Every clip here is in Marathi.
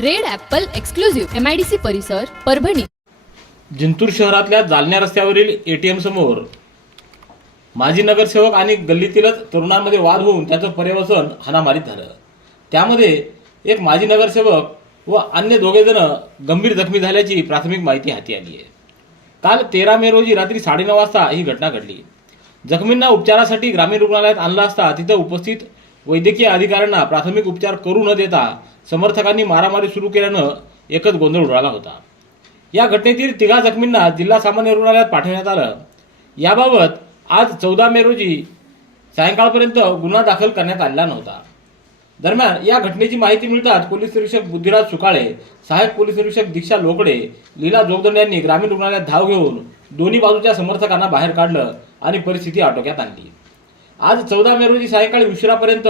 Red apple exclusive MIDC परिसर परभणी. जिंतूर शहरातल्या जालन्या रस्त्यावरील एटीएम समोर. माजी नगरसेवक आणि गल्लीतीलच तरुणांमध्ये वाद होऊन त्याचं पर्यवसन हानामारीत झालं. त्यामध्ये एक माजी नगरसेवक व अन्य दोघेजण गंभीर जखमी झाल्याची प्राथमिक माहिती हाती आली आहे. काल तेरा मे रोजी रात्री साडेनऊ वाजता ही घटना घडली. जखमींना उपचारासाठी ग्रामीण रुग्णालयात आणलं असता तिथं उपस्थित वैद्यकीय अधिकाऱ्यांना प्राथमिक उपचार करू न देता समर्थकांनी मारामारी सुरू केल्यानं एकच गोंधळ उडाला होता. या घटनेतील तिघा जखमींना जिल्हा सामान्य रुग्णालयात पाठवण्यात आलं. याबाबत आज चौदा मे रोजी सायंकाळपर्यंत गुन्हा दाखल करण्यात आलेला नव्हता. दरम्यान या घटनेची माहिती मिळताच पोलीस निरीक्षक बुद्धिराज सुकाळे सहाय्यक पोलीस निरीक्षक दीक्षा लोकडे लीला जोगदंड यांनी ग्रामीण रुग्णालयात धाव घेऊन दोन्ही बाजूच्या समर्थकांना बाहेर काढलं आणि परिस्थिती आटोक्यात आणली. आज चौदा मे रोजी सायंकाळी उशिरापर्यंत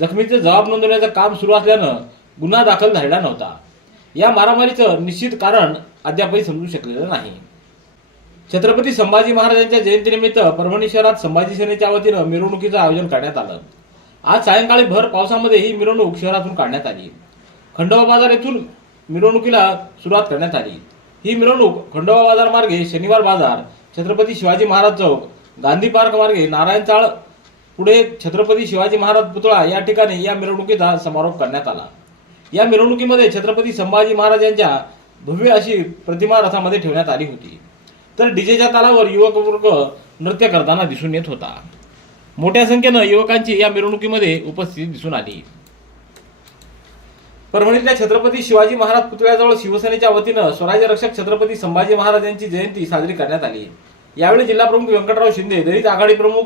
जखमीचे जबाब नोंदवण्याचं काम सुरू असल्यानं गुन्हा दाखल झालेला नव्हता. या मारामारीचं निश्चित कारण अद्यापही समजू शकलेलं नाही. छत्रपती संभाजी महाराजांच्या जयंतीनिमित्त परभणी शहरात संभाजी सेनेच्या वतीनं मिरवणुकीचं आयोजन करण्यात आलं. आज सायंकाळी भर पावसामध्ये ही मिरवणूक शहरातून काढण्यात आली. खंडोबा बाजार येथून मिरवणुकीला सुरुवात करण्यात आली. ही मिरवणूक खंडोबा बाजार मार्गे शनिवार बाजार छत्रपती शिवाजी महाराज चौक गांधी पार्क मार्गे नारायण चाळ पुढे छत्रपती शिवाजी महाराज पुतळा या ठिकाणी या मिरवणुकीचा समारोप करण्यात आला. या मिरवणुकीमध्ये छत्रपती संभाजी महाराजांच्या भव्य अशी प्रतिमा रथामध्ये ठेवण्यात आली होती. तर डीजेच्या तालावर युवक वर्ग नृत्य करताना दिसून येत होता. मोठ्या संख्येनं युवकांची या मिरवणुकीमध्ये उपस्थिती दिसून आली. परभणीतल्या छत्रपती शिवाजी महाराज पुतळ्याजवळ शिवसेनेच्या वतीनं स्वराज्य रक्षक छत्रपती संभाजी महाराज यांची जयंती साजरी करण्यात आली. यावेळी जिल्हाप्रमुख व्यंकटराव शिंदे दलित आघाडी प्रमुख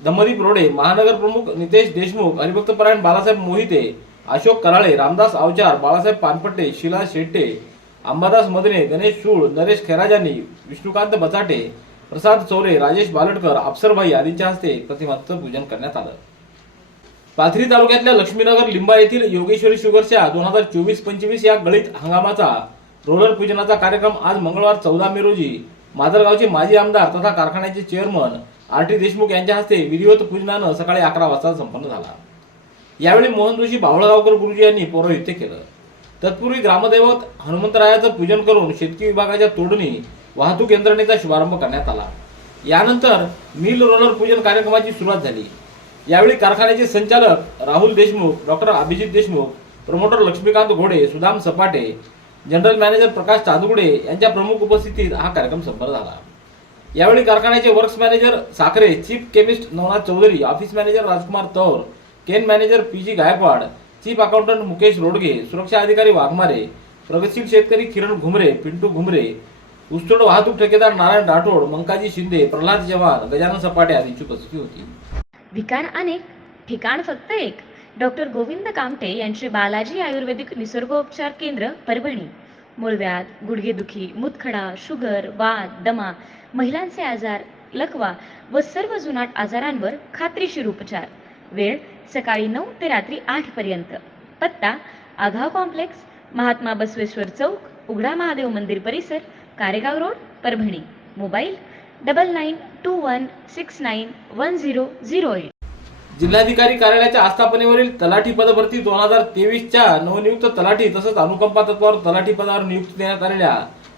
दमदीप रोडे महानगर प्रमुख नितेश देशमुख हरिभक्तपरायण बाळासाहेब मोहिते अशोक कराळे रामदास अवचार बाळासाहेब पानपट्टे शिला शेट्टे अंबादास मदने गणेश शूळ नरेश खेराजानी विष्णुकांत बचाटे प्रसाद चौरे राजेश बालटकर अफसरभाई आदींच्या हस्ते प्रतिमाचं पूजन करण्यात आलं. पाथरी तालुक्यातल्या लक्ष्मीनगर लिंबा येथील योगेश्वरी शुगर्सच्या दोन हजार चोवीस पंचवीस या गळीत हंगामाचा रोलर पूजनाचा कार्यक्रम आज मंगळवार चौदा मे रोजी माजलगावचे माजी आमदार तथा कारखान्याचे चेअरमन आर टी देशमुख यांच्या हस्ते विधिवत पूजनानं सकाळी अकरा वाजता संपन्न झाला. यावेळी मोहन जोशी बावळगावकर गुरुजी यांनी पौरोहित्य केलं. तत्पूर्वी ग्रामदैवत हनुमंतरायाचं पूजन करून शेतकी विभागाच्या तोडणी वाहतूक यंत्रणेचा शुभारंभ करण्यात आला. यानंतर मिल रोलर पूजन कार्यक्रमाची सुरुवात झाली. यावेळी कारखान्याचे संचालक राहुल देशमुख डॉक्टर अभिजित देशमुख प्रमोटर लक्ष्मीकांत घोडे सुदाम सपाटे जनरल मॅनेजर प्रकाश चांदुगडे यांच्या प्रमुख उपस्थितीत हा कार्यक्रम संपन्न झाला. यावेळी कारखान्याचे works manager Sakhare chief chemist Navnath Chaudhari office manager Rajkumar Taur cane manager P G Gaikwad chief accountant Mukesh Rodge सुरक्षा अधिकारी वाघमारे प्रगतशील शेतकरी किरण घुमरे पिंटू घुमरे ऊसतोड वाहतूक ठेकेदार नारायण राठोड मंकाजी शिंदे प्रल्हाद जवान गजानन सपाटे आदींची उपस्थिती होती. विकार अनेक ठिकाण फक्त एक. डॉक्टर गोविंद कामटे यांचे बालाजी आयुर्वेदिक निसर्गोपचार केंद्र परभणी. मूळव्याध गुडघेदुखी मुतखडा शुगर वात दमा महिलांचे आजार लकवा व सर्व जुनाट आजारांवर खात्रीशीर उपचार. वेळ सकाळी नऊ ते रात्री आठ पर्यंत. पत्ता आघाव कॉम्प्लेक्स महात्मा बसवेश्वर चौक उघडा महादेव मंदिर परिसर Kargaon road Parbhani. Mobile double nine two one six nine one zero zero eight. जिल्हाधिकारी कार्यालयाच्या आस्थापनेवरील तलाठी पदभरती दोन हजार तेवीसच्या नवनियुक्त तलाठी तसंच अनुकंपा तत्वावर तलाठी पदावर नियुक्ती देण्यात आलेल्या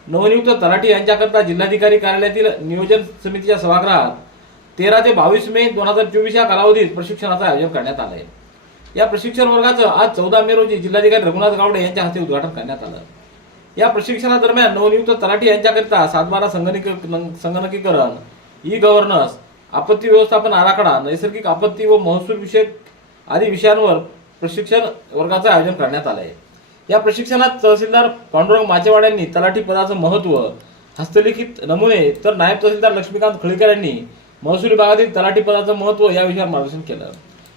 नवनियुक्त तलाठी यांच्याकरता जिल्हाधिकारी कार्यालयातील नियोजन समितीच्या सभागृहात तेरा ते बावीस मे दोन हजार चोवीस या कालावधीत प्रशिक्षणाचं आयोजन करण्यात आलं आहे या प्रशिक्षण वर्गाचं आज चौदा मे रोजी जिल्हाधिकारी रघुनाथ गावडे यांच्या हस्ते उद्घाटन करण्यात आलं. या प्रशिक्षणादरम्यान नवनियुक्त तलाठी यांच्याकरिता सातबारा संगणकी संगणकीकरण ई गव्हर्नन्स आपत्ती व्यवस्थापन आराखडा नैसर्गिक आपत्ती व महसूल विषयक आदी विषयांवर प्रशिक्षण वर्गाचं आयोजन करण्यात आलं आहे या प्रशिक्षणात तहसीलदार पांडुरंग माचेवाड यांनी तलाठी पदाचं महत्त्व हस्तलिखित नमुने तर नायब तहसीलदार लक्ष्मीकांत खळीकर यांनी महसूल विभागातील तलाठी पदाचं महत्त्व या विषयावर मार्गदर्शन केलं.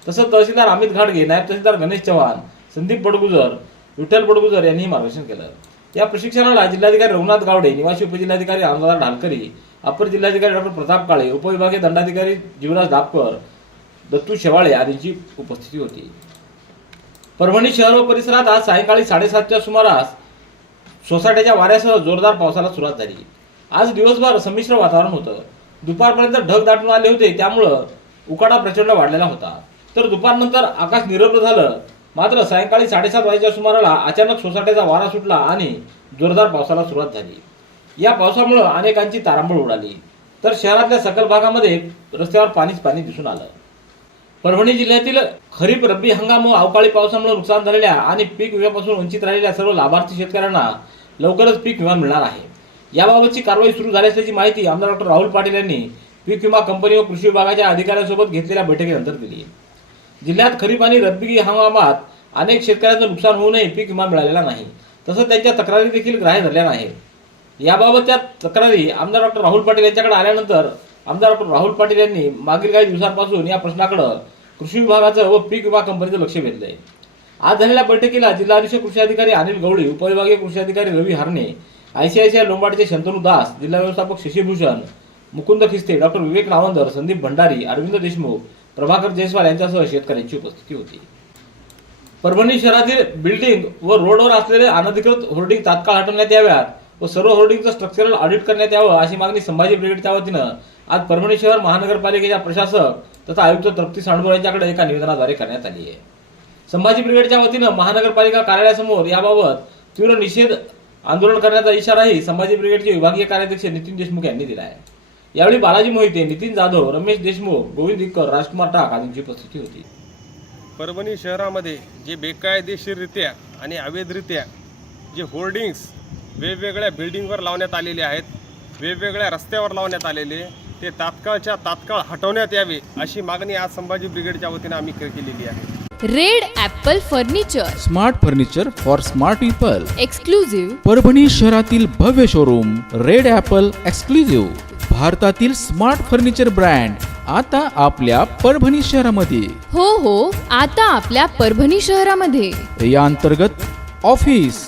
तसंच तहसीलदार अमित घाडगे नायब तहसीलदार गणेश चव्हाण संदीप बडगुजर विठ्ठल बडगुजर यांनीही मार्गदर्शन केलं. या प्रशिक्षणाला जिल्हाधिकारी रघुनाथ गावडे निवासी उपजिल्हाधिकारी आमदार ढालकरी अपर जिल्हाधिकारी डॉक्टर प्रताप काळे उपविभागीय दंडाधिकारी जीवराज दापकर दत्तू शेवाळे आदींची उपस्थिती होती. परभणी शहर व परिसरात आज सायंकाळी साडेसातच्या सुमारास सोसाट्याच्या वाऱ्यासह जोरदार पावसाला सुरुवात झाली. आज दिवसभर संमिश्र वातावरण होतं. दुपारपर्यंत ढग दाटून आले होते त्यामुळं उकाडा प्रचंड वाढलेला होता. तर दुपारनंतर आकाश निरभ्र झालं. मात्र सायंकाळी साडेसात वाजेच्या सुमाराला अचानक सोसाट्याचा वारा सुटला आणि जोरदार पावसाला सुरुवात झाली. या पावसामुळं अनेकांची तारांबळ उडाली. तर शहरातल्या सकल भागामध्ये रस्त्यावर पाणीच पाणी दिसून आलं. परभणी जिल्ह्यातील खरीप रब्बी हंगाम व अवकाळी पावसामुळे नुकसान झालेल्या आणि पीक विम्यापासून वंचित राहिलेल्या सर्व लाभार्थी शेतकऱ्यांना लवकरच पीक विमा मिळणार आहे. याबाबतची कारवाई सुरू झाली असल्याची माहिती आमदार डॉक्टर राहुल पाटील यांनी पीक विमा कंपनी व कृषी विभागाच्या अधिकाऱ्यांसोबत घेतलेल्या बैठकीनंतर दिली. जिल्ह्यात खरीप आणि रब्बी हंगामात अनेक शेतकऱ्यांचं नुकसान होऊनही पीक विमा मिळालेला नाही. तसंच त्यांच्या तक्रारी देखील ग्राह्य धरल्या नाहीत. याबाबतच्या तक्रारी आमदार डॉक्टर राहुल पाटील यांच्याकडे आल्यानंतर आमदार डॉक्टर राहुल पाटील यांनी मागील काही दिवसांपासून या प्रश्नाकडे कृषी विभागाचं व पीक विमा कंपनीचं लक्ष वेधलंय. आज झालेल्या बैठकीला जिल्हाधीश कृषी अधिकारी अनिल गवळी उपविभागीय कृषी अधिकारी रवी हारणे आयसीआयसीआय लोंबाडचे शंतनू दास जिल्हा व्यवस्थापक शशीभूषण मुकुंद खिस्ते डॉक्टर विवेक नावंदर संदीप भंडारी अरविंद देशमुख प्रभाकर जयस्वाल यांच्यासह शेतकऱ्यांची उपस्थिती होती. परभणी शहरातील बिल्डिंग व रोडवर असलेले अनधिकृत होर्डिंग तात्काळ हटवण्यात याव्यात. व सर्व होर्डिंगचं स्ट्रक्चरल ऑडिट करण्यात यावं अशी मागणी संभाजी ब्रिगेडच्या वतीनं आज परभणी शहर महानगरपालिकेच्या प्रशासक तथा आयुक्त तृप्ती सांडगोळ यांच्याकडे एका निवेदनाद्वारे करण्यात आली आहे. संभाजी ब्रिगेडच्या वतीनं महानगरपालिका कार्यालयासमोर याबाबत तीव्र निषेध आंदोलन करण्याचा इशाराही संभाजी ब्रिगेडचे विभागीय कार्याध्यक्ष नितीन देशमुख यांनी दिला आहे. यावेळी बालाजी मोहिते नितीन जाधव रमेश देशमुख गोविंद इक्कर राजकुमार टाक आदींची उपस्थिती होती. परभणी शहरामध्ये जे बेकायदेशीररित्या आणि अवैधरित्या जे होर्डिंग्स वेगवेगळ्या बिल्डिंगवर लावण्यात आलेले आहेत वेगवेगळ्या रस्त्यावर लावण्यात आलेले ते तात्काळच्या तात्काळ हटवण्यात यावे अशी मागणी आज संभाजी ब्रिगेडच्या वतीने आम्ही केलेली आहे. Red apple furniture. Smart furniture for smart people. Exclusive Parbhani शहरातील भव्य शोरूम रेड ॲपल एक्सक्लुझिव्ह भारतातील स्मार्ट फर्निचर ब्रँड आता आपल्या परभणी शहरामध्ये. हो हो आता आपल्या परभणी शहरामध्ये. या अंतर्गत ऑफिस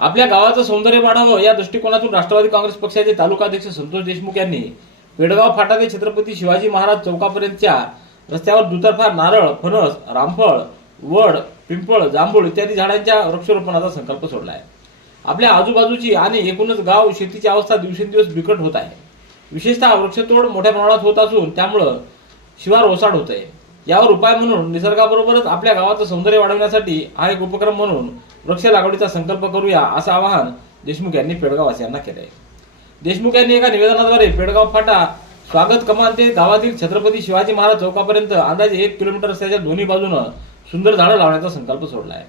आपल्या गावाचं सौंदर्य वाढावं या दृष्टिकोनातून राष्ट्रवादी काँग्रेस पक्षाचे तालुकाध्यक्ष संतोष देशमुख यांनी पेडगाव फाटा ते छत्रपती शिवाजी महाराज चौकापर्यंतच्या रस्त्यावर दुतर्फा नारळ फणस रामफळ वड पिंपळ जांभूळ इत्यादी झाडांच्या वृक्षारोपणाचा संकल्प सोडला आहे आपल्या आजूबाजूची आणि एकूणच गाव शेतीची अवस्था दिवसेंदिवस बिकट होत आहे. विशेषतः वृक्षतोड मोठ्या प्रमाणात होत असून त्यामुळं शिवार ओसाड होत आहे यावर उपाय म्हणून निसर्गाबरोबरच आपल्या गावाचं सौंदर्य वाढवण्यासाठी हा एक उपक्रम म्हणून वृक्ष लागवडीचा संकल्प करूया असं आवाहन देशमुख यांनी पेडगाववासियांना केलंय. देशमुख यांनी एका निवेदनाद्वारे पेडगाव फाटा स्वागत कमान ते गावातील छत्रपती शिवाजी महाराज चौकापर्यंत अंदाजे एक किलोमीटर रस्त्याच्या दोन्ही बाजूनं सुंदर झाडं लावण्याचा संकल्प सोडला आहे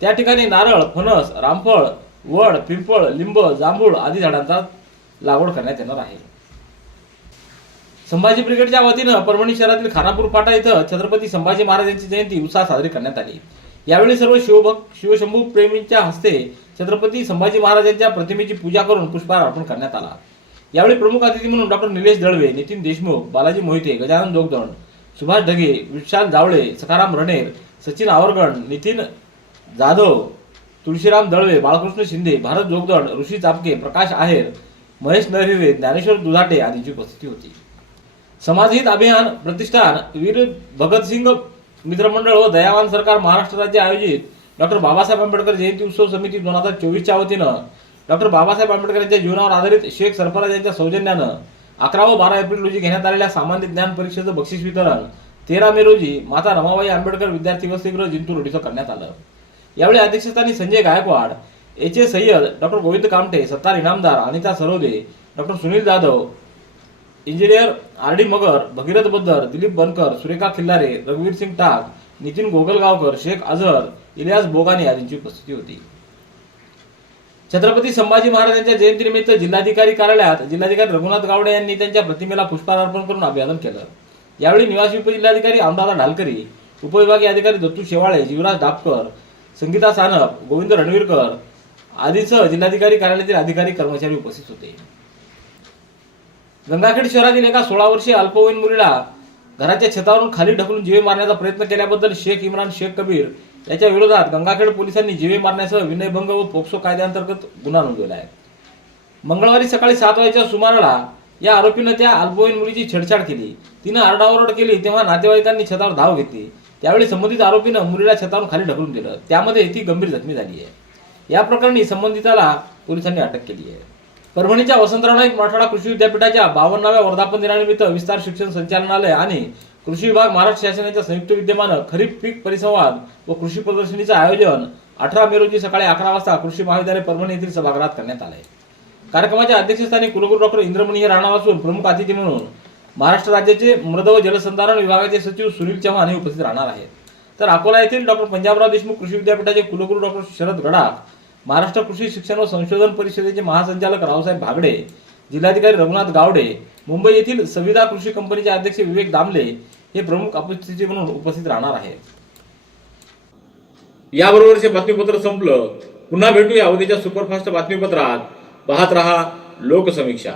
त्या ठिकाणी नारळ फणस रामफळ वड पिंपळ लिंब जांभूळ आदी झाडांचा लागवड करण्यात येणार आहे. संभाजी ब्रिगेडच्या वतीनं परभणी शहरातील खानापूर फाटा इथं छत्रपती संभाजी महाराज यांची जयंती उत्साहात साजरी करण्यात आली. यावेळी सर्व शिवभक्त शिवशंभू प्रेमींच्या हस्ते छत्रपती संभाजी महाराजांच्या प्रतिमेची पूजा करून पुष्पहार अर्पण करण्यात आला. यावेळी प्रमुख अतिथी म्हणून डॉक्टर निलेश दळवे नितीन देशमुख बालाजी मोहिते गजानन जोगदंड सुभाष ढगे विशाल जावळे सखाराम रणेर सचिन आवरगण नितीन जाधव तुळशीराम दळवे बाळकृष्ण शिंदे भारत जोगदंड ऋषी चापके प्रकाश आहेर महेश नरहिरे ज्ञानेश्वर दुधाटे आदींची उपस्थिती होती. समाजहित अभियान प्रतिष्ठान वीर भगतसिंग मित्रमंडळ व दयावान सरकार महाराष्ट्र राज्य आयोजित डॉक्टर बाबासाहेब आंबेडकर जयंती उत्सव समिती दोन हजार चोवीसच्या वतीनं डॉक्टर बाबासाहेब आंबेडकर यांच्या जीवनावर आधारित शेख सरफराज यांच्या सौजन्यानं अकरा व बारा एप्रिल रोजी घेण्यात आलेल्या सामान्य ज्ञान परीक्षेचं बक्षीस वितरण तेरा मे रोजी माता रमाबाई आंबेडकर विद्यार्थी वसतिगृह जिंतूर रोड इथं करण्यात आलं. यावेळी अध्यक्षस्थानी Sanjay Gaikwad H A Sayyad doctor Govind Kamte Sattar Inamdar Anita Sarode doctor Sunil Jadhav engineer R D Magar Bhagirath Baddar Dilip Bankar Surekha Khillare रघुवीर सिंग टाक नितीन गोगलगावकर शेख अझहर इलियास बोगानी आदींची उपस्थिती होती. छत्रपती संभाजी महाराजांच्या जयंतीनिमित्त जिल्हाधिकारी कार्यालयात जिल्हाधिकारी रघुनाथ गावडे यांनी त्यांच्या प्रतिमेला पुष्पहार अर्पण करून अभिवादन केलं. यावेळी निवासी उपजिल्हाधिकारी अमदादा ढालकरी उपविभागीय अधिकारी दत्तू शेवाळे जीवराज डापकर संगीता सानप गोविंद रणवीरकर आदीसह जिल्हाधिकारी कार्यालयातील अधिकारी कर्मचारी उपस्थित होते. गंगाखेड शहरातील एका सोळा वर्षीय अल्पवयीन मुलीला घराच्या छतावरून खाली ढकलून जीवे मारण्याचा प्रयत्न केल्याबद्दल शेख इम्रान शेख कबीर याच्या विरोधात गंगाखेड पोलिसांनी जीवे मारण्यासह विनयभंग व पोक्सो कायद्याअंतर्गत गुन्हा नोंदवला आहे. मंगळवारी सकाळी सात वाजेच्या सुमाराला या आरोपीनं त्या अल्पवयीन मुलीची छेडछाड केली. तिनं आरडाओरड केली तेव्हा नातेवाईकांनी छतावर धाव घेतली. त्यावेळी संबंधित आरोपीनं मुलीला छतावरून खाली ढकलून दिलं. त्यामध्ये ती गंभीर जखमी झाली आहे. या प्रकरणी संबंधिताला पोलिसांनी अटक केली आहे. परभणीच्या वसंतराव नाईक मराठवाडा कृषी विद्यापीठाच्या बावन्नाव्या वर्धापन दिनानिमित्त विस्तार शिक्षण संचालनालय आणि कृषी विभाग महाराष्ट्र शासनाच्या संयुक्त विद्यमानं खरीप पीक परिसंवाद व कृषी प्रदर्शनीचं आयोजन अठरा मे रोजी सकाळी अकरा वाजता कृषी महाविद्यालय परभणी येथील सभागृहात करण्यात आले कार्यक्रमाच्या अध्यक्षस्थानी कुलगुरू डॉक्टर इंद्रमणी हे राहणार असून प्रमुख अतिथी म्हणून महाराष्ट्र राज्याचे मृद व जलसंधारण विभागाचे सचिव सुनील चव्हाण हे उपस्थित राहणार आहेत. तर अकोला येथील डॉक्टर पंजाबराव देशमुख कृषी विद्यापीठाचे कुलगुरू डॉक्टर शरद गडाख महाराष्ट्र कृषी शिक्षण व संशोधन परिषदेचे महासंचालक रावसाहेब भागडे जिल्हाधिकारी रघुनाथ गावडे मुंबई येथील सविदा कृषी कंपनीचे अध्यक्ष विवेक दामले हे प्रमुख उपस्थिती म्हणून उपस्थित राहणार आहेत. याबरोबरचे बातमीपत्र संपलं. पुन्हा भेटूया उद्याच्या सुपरफास्ट बातमीपत्रात. पाहत रहा लोकसमीक्षा.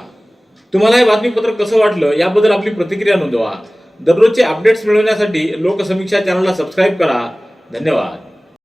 तुम्हाला हे बातमीपत्र कसं वाटलं याबद्दल आपली प्रतिक्रिया नोंदवा. दररोजचे अपडेट्स मिळवण्यासाठी लोकसमीक्षा चॅनलला सबस्क्राईब करा. धन्यवाद.